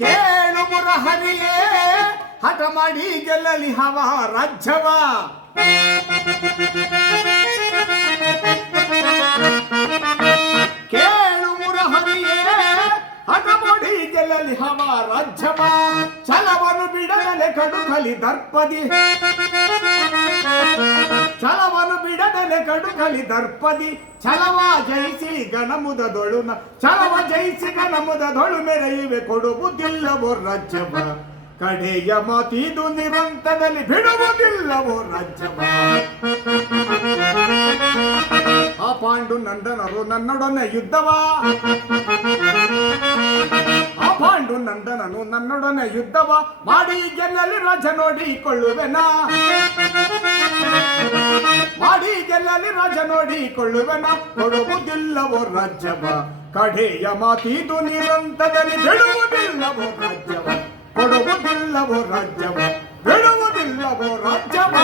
ಕೇಳು ಮುರಹರಿಯೇ ಹಠ ಮಾಡಿ ಗೆಲ್ಲಲಿ ಹವ ರಾಜ್ಯವ. ಕೇಳು ಮುರಹರಿಯೇ ಹಠ ಮಾಡಿ ಗೆಲ್ಲಲಿ ಹವ ರಾಜ್ಯವ. ಛಲವನ್ನು ಬಿಡದಲೆ ಕಡುಕಲಿ ದರ್ಪದಿ, ಛಲವನ್ನು ಬಿಡದಲೆ ಕಡುಕಲಿ ದರ್ಪದಿ. ಛಲವ ಜಯಿಸಿ ಗಣಮುದದೊಳು ಛಲವ ಜಯಿಸಿ ಗಣಮುದದೊಳು ಮೆರೆಯುವೆ ಕೊಡುವುದಿಲ್ಲವೋ ರಾಜ್ಯವ. ಕಡೆಯ ಮಾತಿದು ನಿರಂತರದಲ್ಲಿ ಬಿಡುವುದಿಲ್ಲವೋ ರಾಜ್ಯವ. ಆ ಪಾಂಡು ನಂದನರು ನನ್ನೊಡನೆ ಯುದ್ಧವ, ಆ ಪಾಂಡು ನಂದನನು ನನ್ನೊಡನೆ ಯುದ್ಧವ ಮಾಡಿ ಗೆಲ್ಲಲಿ ರಾಜ ನೋಡಿಕೊಳ್ಳುವೆನಾ, ಮಾಡಿ ಗೆಲ್ಲಲಿ ರಾಜ ನೋಡಿಕೊಳ್ಳುವೆನ. ಕೊಡುವುದಿಲ್ಲವೋ ರಾಜ್ಯವ. ಕಡೆಯ ಮಾತಿದು ನಿರಂತರದಲ್ಲಿ ಬಿಡುವುದಿಲ್ಲವೋ ರಾಜ್ಯವ. ಕೊಡುವುದಿಲ್ಲವೋ ರಾಜ್ಯವ, ಬಿಡುವುದಿಲ್ಲವೋ ರಾಜ್ಯವ.